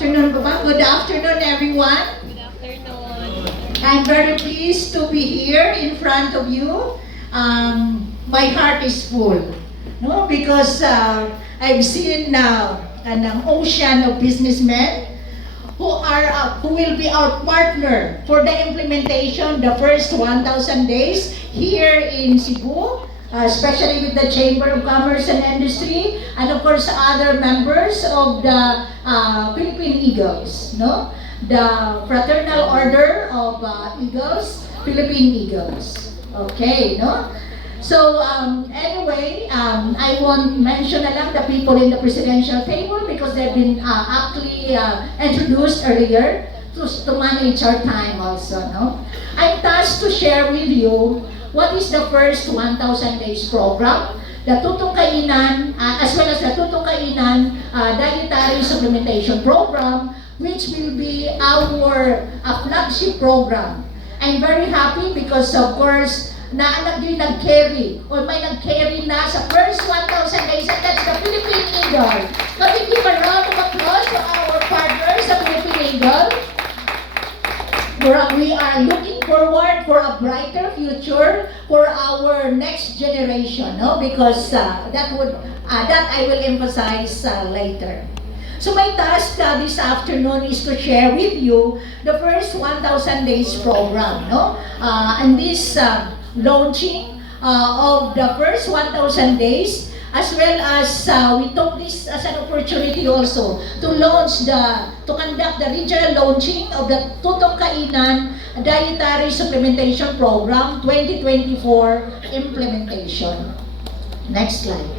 afternoon, good afternoon, everyone. Good afternoon. I'm very pleased to be here in front of you. My heart is full, no? Because I've seen an ocean of businessmen who will be our partner for the implementation, the first 1,000 days here in Cebu, especially with the Chamber of Commerce and Industry, and of course other members of the Philippine Eagles, no? The Fraternal Order of Eagles, Philippine Eagles. Okay, no? So anyway, I won't mention na lang the people in the presidential table because they've been aptly introduced earlier to manage our time also, no? I'm tasked to share with you what is the first 1,000 days program, the Tutong Kainan, as well as the Tutong Kainan Dietary Supplementation Program, which will be our flagship program. I'm very happy because of course, nag-carry or may nag-carry na sa first 1,000 days, and that's the Philippine Eagle. So if you give a round of applause to our partners, the Philippine Eagle. We are looking forward for a brighter future for our next generation, no? Because that I will emphasize later. So my task this afternoon is to share with you the first 1,000 days program, no? And this launching of the first 1,000 days, as well as we took this as an opportunity also to conduct the regional launching of the Tutong Kainan Dietary Supplementation Program 2024 implementation. Next slide.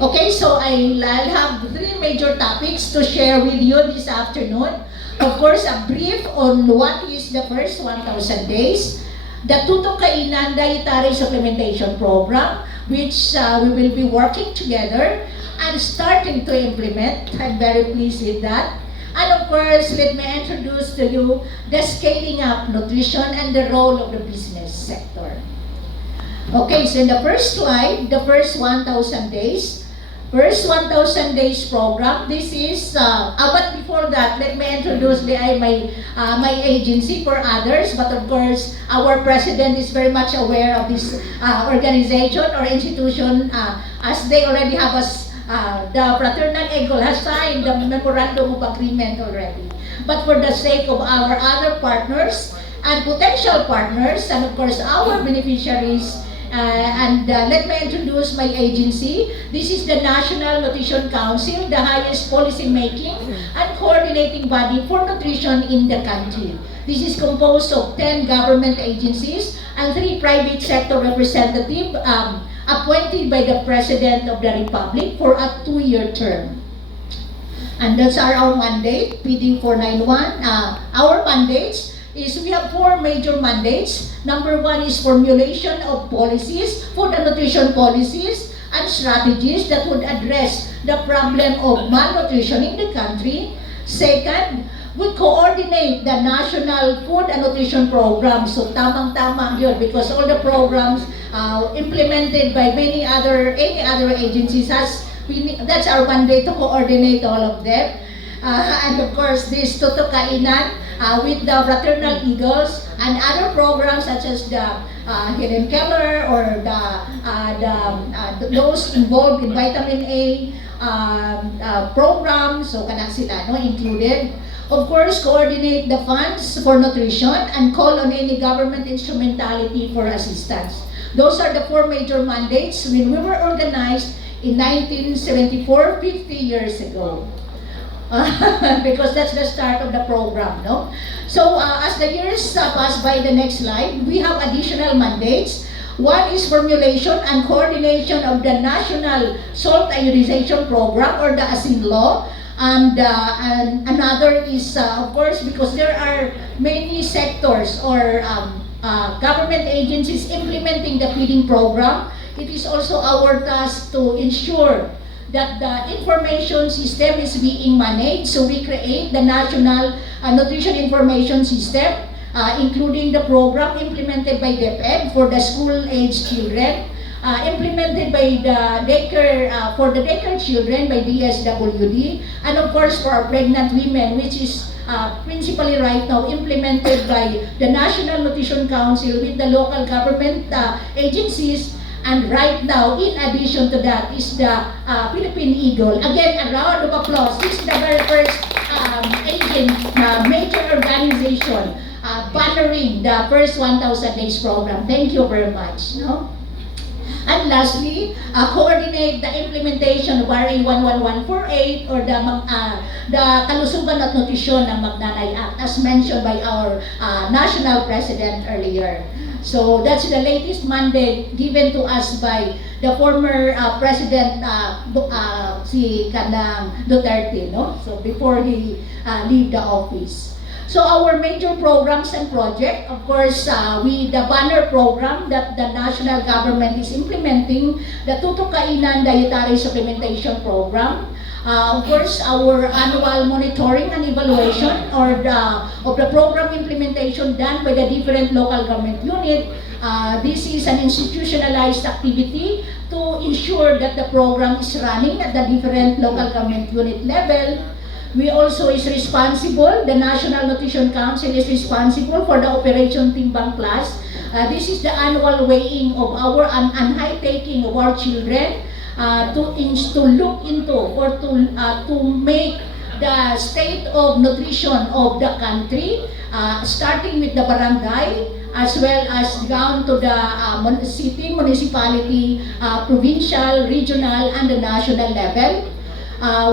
Okay, so I'll have three major topics to share with you this afternoon. Of course, a brief on what is the first 1,000 days, the Tutong Kainan Dietary Supplementation Program, which we will be working together and starting to implement. I'm very pleased with that. And of course, let me introduce to you the scaling up nutrition and the role of the business sector. Okay, so in the first slide, the first 1,000 days, first 1,000 days program. This is, but before that, let me introduce my agency for others. But of course, our president is very much aware of this organization or institution, as they already have the Fraternal Eagle has signed the memorandum of agreement already. But for the sake of our other partners and potential partners, and of course our beneficiaries, let me introduce my agency. This is the National Nutrition Council, the highest policy-making and coordinating body for nutrition in the country. This is composed of 10 government agencies and 3 private sector representatives appointed by the President of the Republic for a 2-year term. And that's our mandate, PD 491. Our mandates is we have 4 major mandates. Number 1 is formulation of policies, food and nutrition policies and strategies that would address the problem of malnutrition in the country. Second, we coordinate the national food and nutrition program. So tamang-tama yun because all the programs implemented by any other agencies that's our mandate to coordinate all of them. And of course, this Tutong Kainan with the Fraternal Eagles and other programs such as the Hidden Keller or those involved in vitamin A programs, so kanak sila, no, included. Of course, coordinate the funds for nutrition and call on any government instrumentality for assistance. Those are the 4 major mandates when we were organized in 1974, 50 years ago. Because that's the start of the program, no? So as the years pass by, the next slide, we have additional mandates. One is formulation and coordination of the National Salt Ionization Program or the ASIN law. And another is, of course, because there are many sectors or government agencies implementing the feeding program, it is also our task to ensure that the information system is being managed. So we create the National Nutrition Information System, including the program implemented by DepEd for the school-aged children. implemented by the daycare, for the daycare children by DSWD, and of course for our pregnant women, which is principally right now implemented by the National Nutrition Council with the local government agencies. And right now, in addition to that, is the Philippine Eagle. Again, a round of applause. This is the very first Asian major organization bannering the first 1,000 days program. Thank you very much. No? And lastly, coordinate the implementation of RA 11148 or the Kalusugan at Nutrisyon ng Magnanay Act, as mentioned by our National President earlier. So that's the latest mandate given to us by the former President si Kanang Duterte, no? So before he leave the office. So our major programs and project, of course, the banner program that the national government is implementing, the Tutok Kainan Dietary Supplementation Program. Of course, our annual monitoring and evaluation of the program implementation done by the different local government unit. This is an institutionalized activity to ensure that the program is running at the different local government unit level. We also is responsible, the National Nutrition Council is responsible for the Operation Timbang Plus. This is the annual weighing of our and high taking of our children to look into or to make the state of nutrition of the country, starting with the barangay, as well as down to the city, municipality, provincial, regional, and the national level.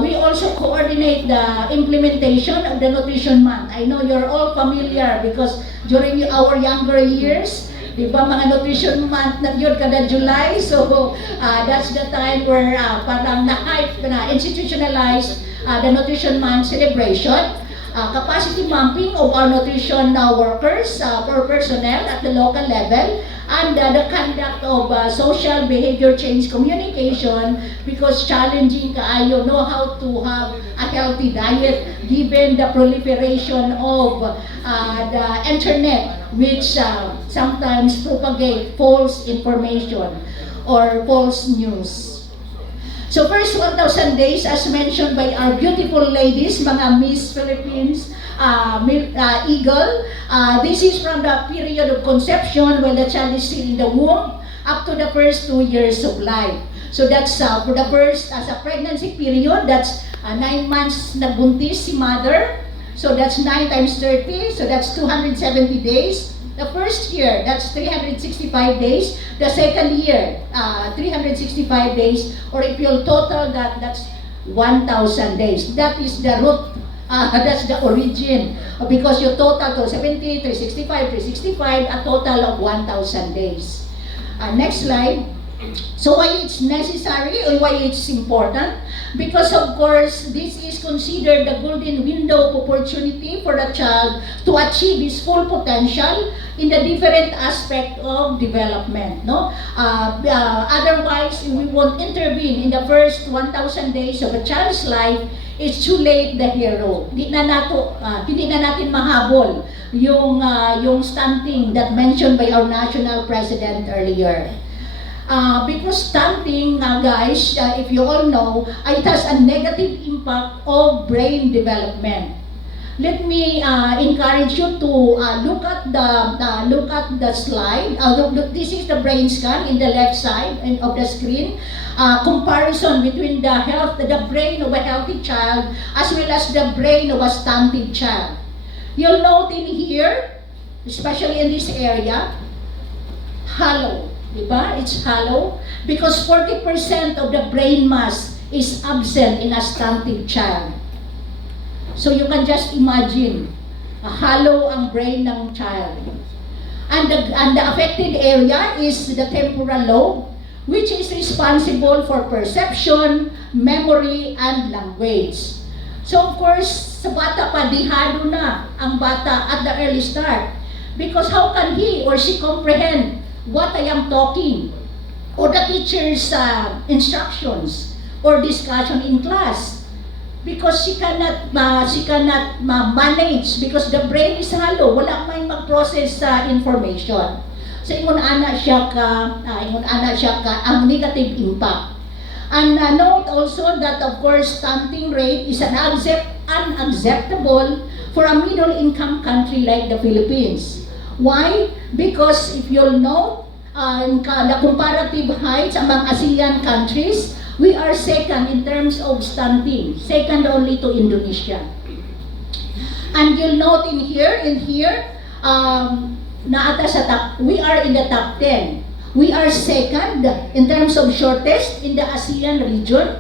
We also coordinate the implementation of the Nutrition Month. I know you're all familiar because during our younger years, di ba, mga Nutrition Month na yun kada July, so that's the time where parang na-hype, institutionalized the Nutrition Month celebration. Capacity mapping of our nutrition workers, for personnel at the local level, and the conduct of social behavior change communication, because challenging kaayo know how to have a healthy diet given the proliferation of the internet, which sometimes propagate false information or false news. So first 1,000 days, as mentioned by our beautiful ladies, mga Miss Philippines, Eagle. This is from the period of conception when the child is still in the womb up to the first 2 years of life. So that's for the first, as a pregnancy period, that's 9 months nagbuntis si mother. So that's 9 times 30, so that's 270 days. The first year, that's 365 days. The second year, 365 days. Or if you'll total that, that's 1,000 days. That is the root, that's the origin. Because you total to 70, 365, 365, a total of 1,000 days. Next slide. So why it's necessary or why it's important? Because of course, this is considered the golden window of opportunity for the child to achieve his full potential in the different aspect of development. No, otherwise, if we won't intervene in the first 1,000 days of a child's life, it's too late the hero. Hindi na natin mahabol yung stunting that mentioned by our national president earlier. Because stunting, guys, if you all know, it has a negative impact of brain development. Let me encourage you to look at the slide. This is the brain scan in the left side of the screen. Comparison between the brain of a healthy child as well as the brain of a stunted child. You'll note in here, especially in this area, hollow. Diba? It's hollow because 40% of the brain mass is absent in a stunted child. So you can just imagine, hollow ang brain ng child. And the affected area is the temporal lobe, which is responsible for perception, memory, and language. So of course, sa bata pa, dihado na ang bata at the early start. Because how can he or she comprehend what I am talking, or the teacher's instructions, or discussion in class, because she cannot manage because the brain is hollow, wala may mag-process information. So ingon ana siya ka ang negative impact. And note also that of course stunting rate is unacceptable for a middle income country like the Philippines. Why? Because if you'll know, the comparative heights among ASEAN countries, we are second in terms of stunting, second only to Indonesia. And you'll note in here, we are in the top 10. We are second in terms of shortest in the ASEAN region.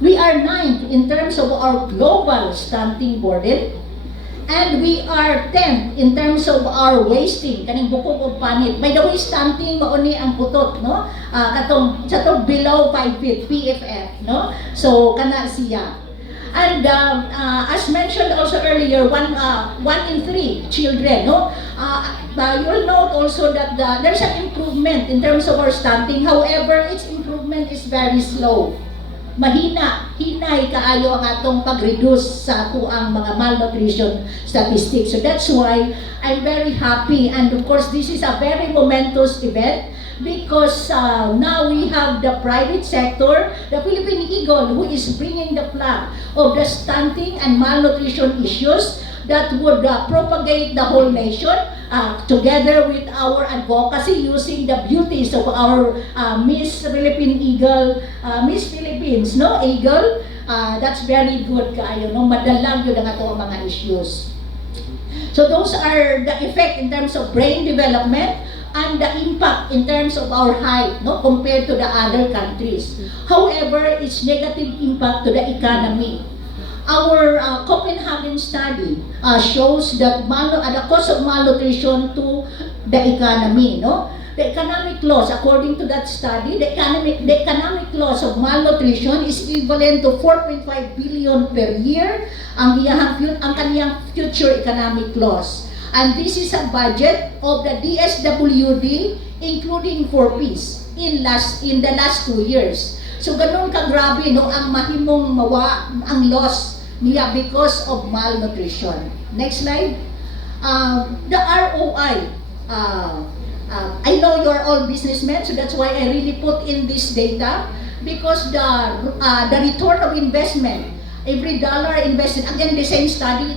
We are ninth in terms of our global stunting burden. And we are 10th in terms of our wasting, kaning bukog og panit. By the way, stunting mauni ang putot, no? Katong sa to below 5 feet, PFF, no? So kana siya. And as mentioned also earlier, one in 3 children, no? You will note also that there's an improvement in terms of our stunting. However, its improvement is very slow. Hinay kaayo ang atong pag-reduce sa ato mga malnutrition statistics. So that's why I'm very happy, and of course this is a very momentous event because now we have the private sector, the Philippine Eagle, who is bringing the flag of the stunting and malnutrition issues that would propagate the whole nation together with our advocacy using the beauties of our Miss Philippine Eagle, Miss Philippines, no? Eagle, that's very good kaayo, no? Madalang yun ang ato mga issues. So those are the effect in terms of brain development and the impact in terms of our height, no, compared to the other countries. However, its negative impact to the economy. Our Copenhagen study shows that the cause of malnutrition to the economy, no? The economic loss, according to that study, the economic loss of malnutrition is equivalent to 4.5 billion per year ang kaniyang future economic loss. And this is a budget of the DSWD, including 4Ps in the last 2 years. So ganun kagrabe, no, ang mahimong ang loss niya because of malnutrition. Next slide. The ROI. I know you're all businessmen, so that's why I really put in this data, because the return of investment, every dollar invested, again the same study,